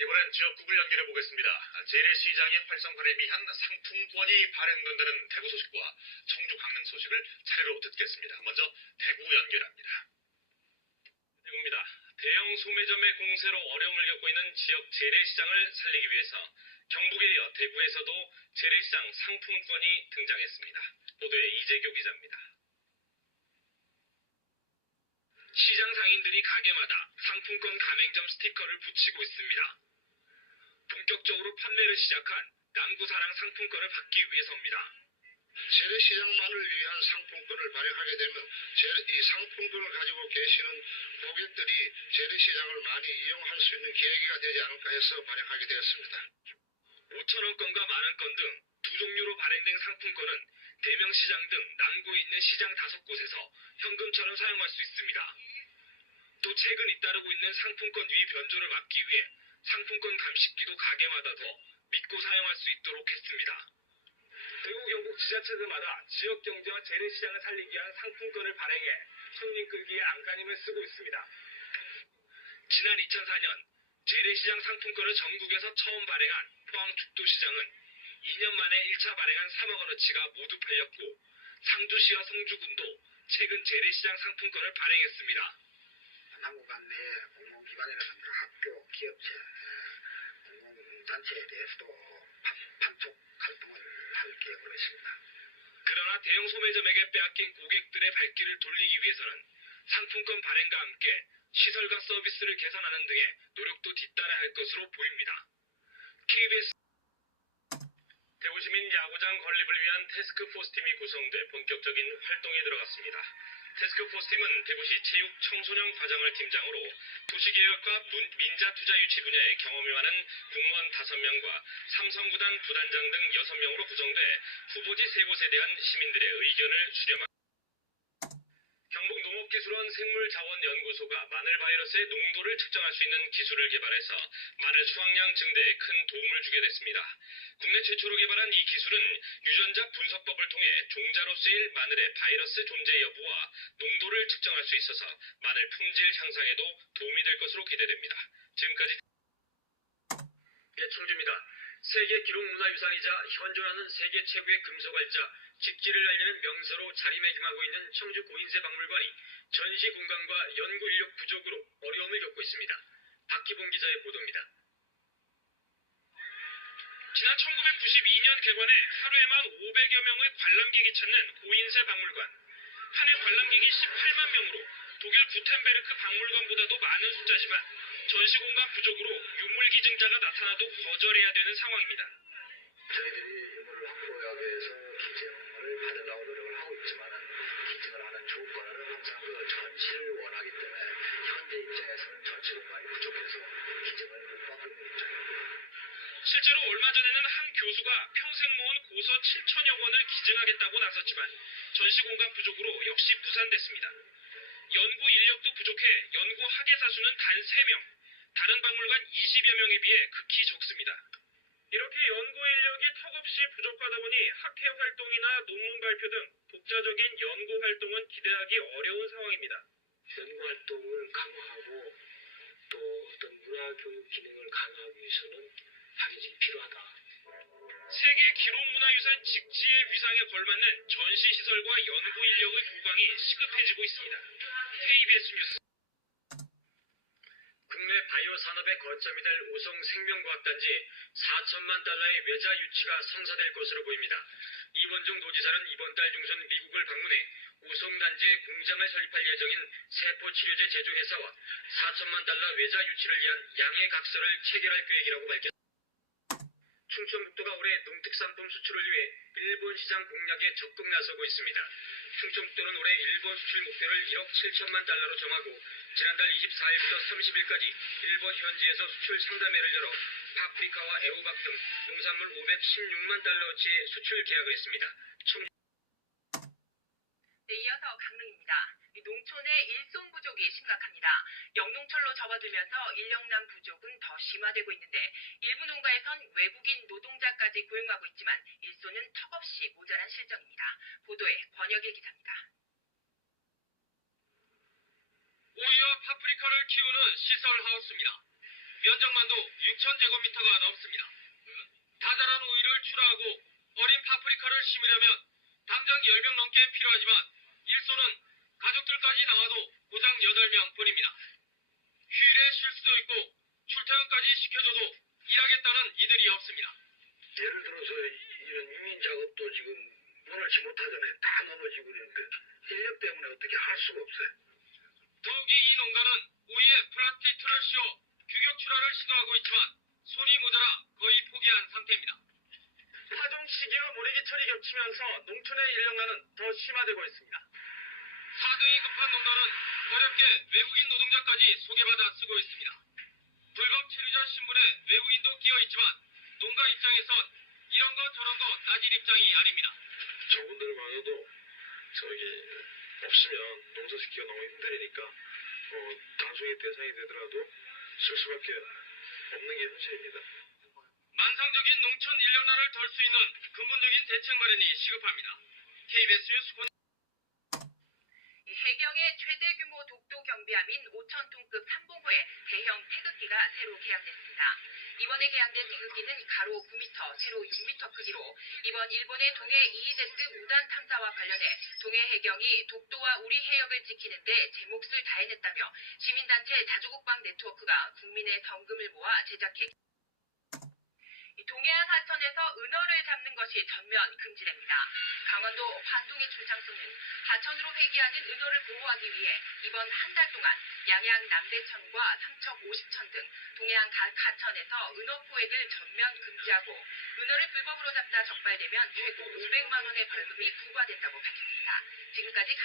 이번엔 지역국을 연결해 보겠습니다. 재래시장의 활성화를 위한 상품권이 발행된다는 대구 소식과 청주 강릉 소식을 차례로 듣겠습니다. 먼저 대구 연결합니다. 대구입니다. 대형 소매점의 공세로 어려움을 겪고 있는 지역 재래시장을 살리기 위해서 경북에 이어 대구에서도 재래시장 상품권이 등장했습니다. 보도에 이재교 기자입니다. 시장 상인들이 가게마다 상품권 가맹점 스티커를 붙이고 있습니다. 본격적으로 판매를 시작한 남구사랑 상품권을 받기 위해서입니다. 재래시장만을 위한 상품권을 발행하게 되면 이 상품권을 가지고 계시는 고객들이 재래시장을 많이 이용할 수 있는 계기가 되지 않을까 해서 발행하게 되었습니다. 5,000원권과 만원권 등 두 종류로 발행된 상품권은 대명시장 등 남구에 있는 시장 5곳에서 현금처럼 사용할 수 있습니다. 또 최근 잇따르고 있는 상품권 위 변조를 막기 위해 상품권 감식기도 가게마다 더 믿고 사용할 수 있도록 했습니다. 대구 경북 지자체들마다 지역 경제와 재래시장을 살리기 위한 상품권을 발행해 손님 끌기에 안간힘을 쓰고 있습니다. 지난 2004년 재래시장 상품권을 전국에서 처음 발행한 포항죽도시장은 2년 만에 1차 발행한 3억 원어치가 모두 팔렸고 상주시와 성주군도 최근 재래시장 상품권을 발행했습니다. 남구간 내 공공기관이라든가 학교, 기업체, 공공단체에 대해서도 판촉 활동을 할 계획으로 있습니다. 그러나 대형 소매점에게 빼앗긴 고객들의 발길을 돌리기 위해서는 상품권 발행과 함께 시설과 서비스를 개선하는 등의 노력도 뒤따라야 할 것으로 보입니다. KBS 대구시민 야구장 건립을 위한 태스크포스팀이 구성돼 본격적인 활동에 들어갔습니다. 태스크포스팀은 대구시 체육 청소년 과장을 팀장으로 도시계획과 민자투자 유치 분야에 경험이 많은 공무원 5명과 삼성구단 부단장 등 6명으로 구성돼 후보지 3곳에 대한 시민들의 의견을 수렴합니다. 경북농업기술원 생물자원연구소가 마늘 바이러스의 농도를 측정할 수 있는 기술을 개발해서 마늘 수확량 증대에 큰 도움을 주게 됐습니다. 국내 최초로 개발한 이 기술은 유전자 분석법을 통해 종자로 쓰일 마늘의 바이러스 존재 여부와 농도를 측정할 수 있어서 마늘 품질 향상에도 도움이 될 것으로 기대됩니다. 지금까지 청주입니다. 세계 기록문화유산이자 현존하는 세계 최고의 금속알짜 직지를 알리는 명소로 자리매김하고 있는 청주 고인세 박물관이 전시 공간과 연구 인력 부족으로 어려움을 겪고 있습니다. 박기봉 기자의 보도입니다. 지난 1992년 개관해 하루에만 500여 명의 관람객이 찾는 고인세 박물관. 한 해 관람객이 18만 명으로 독일 구텐베르크 박물관보다도 많은 숫자지만 전시 공간 부족으로 유물 기증자가 나타나도 거절해야 되는 상황입니다. 저희들이 유물을 확보하기 위해서 기증을 받으려고 노력을 하고 있지만 기증을 하는 조건은 항상 그 전시를 원하기 때문에 현재 입장에서는 전시 공간이 부족해서 기증을 못 받고 있는 입장입니다. 실제로 얼마 전에는 한 교수가 평생 모은 고서 7천여 권을 기증하겠다고 나섰지만 전시 공간 부족으로 역시 무산됐습니다. 연구 인력도 부족해 연구 학예사 수는 단 3명, 다른 박물관 20여 명에 비해 극히 적습니다. 이렇게 연구 인력이 턱없이 부족하다 보니 학회 활동이나 논문 발표 등 독자적인 연구 활동은 기대하기 어려운 상황입니다. 연구 활동을 강화하고 또 어떤 문화교육 기능을 강화하기 위해서는 당연히 필요하다. 세계 기록문화유산 직지의 위상에 걸맞는 전시시설과 연구 인력의 보강이 시급해지고 있습니다. KBS 뉴스 국내 바이오 산업의 거점이 될 우성 생명과학단지 4천만 달러의 외자 유치가 성사될 것으로 보입니다. 이원종 도지사는 이번 달 중순 미국을 방문해 우성단지에 공장을 설립할 예정인 세포치료제 제조회사와 4천만 달러 외자 유치를 위한 양해 각서를 체결할 계획이라고 밝혔습니다. 충청북도가 올해 농특산품 수출을 위해 일본 시장 공략에 적극 나서고 있습니다. 충청북도는 올해 일본 수출 목표를 1억 7천만 달러로 정하고 지난달 24일부터 30일까지 일본 현지에서 수출 상담회를 열어 파프리카와 애호박 등 농산물 516만 달러어치의 수출 계약을 했습니다. 이어서 강릉입니다. 농촌의 일손 부족이 심각합니다. 영농철로 접어들면서 인력난 부족은 더 심화되고 있는데 일부 농가에선 외국인 노동자까지 고용하고 있지만 일손은 턱없이 모자란 실정입니다. 보도에 권혁일 기자입니다. 오이와 파프리카를 키우는 시설하우스입니다. 면적만도 6,000제곱미터가 넘습니다. 다 자란 오이를 출하하고 어린 파프리카를 심으려면 당장 10명 넘게 필요하지만 일손은 가족들까지 나와도 고작 8명 뿐입니다. 휴일에 쉴 수도 있고 출퇴근까지 시켜줘도 일하겠다는 이들이 없습니다. 예를 들어서 이런 유인 작업도 지금 원활치 못하잖아요. 다 넘어지고 그러니까 인력 때문에 어떻게 할 수가 없어요. 더욱이 이 농가는 오이에 플라스틱 틀을 씌워 규격 출하를 시도하고 있지만 손이 모자라 거의 포기한 상태입니다. 파종 시기와 모래기철이 겹치면서 농촌의 인력난은 더 심화되고 있습니다. 사정이 급한 농가는 어렵게 외국인 노동자까지 소개받아 쓰고 있습니다. 불법 체류자 신분에 외국인도 끼어 있지만 농가 입장에선 이런 거 저런 거 따질 입장이 아닙니다. 저분들만으로도 없으면 농사 짓기가 너무 힘드니까 단속의 대상이 되더라도 쓸 수밖에 없는 게 현실입니다. 만성적인 농촌 인력난을 덜 수 있는 근본적인 대책 마련이 시급합니다. KBS 뉴스 해경의 최대 규모 독도 경비함인 5,000톤급 삼봉호의 대형 태극기가 새로 개항됐습니다. 이번에 개항된 태극기는 가로 9m, 세로 6m 크기로 이번 일본의 동해 EEZ 무단 탐사와 관련해 동해 해경이 독도와 우리 해역을 지키는 데 제 몫을 다해냈다며 시민단체 자주국방 네트워크가 국민의 성금을 모아 제작해 동해안 하천에서 은어를 잡는 것이 전면 금지됩니다. 강원도 환동의 출장소는 하천으로 회귀하는 은어를 보호하기 위해 이번 한 달 동안 양양 남대천과 삼척 50천 등 동해안 각 하천에서 은어 포획을 전면 금지하고 은어를 불법으로 잡다 적발되면 최고 500만 원의 벌금이 부과된다고 밝혔습니다. 지금까지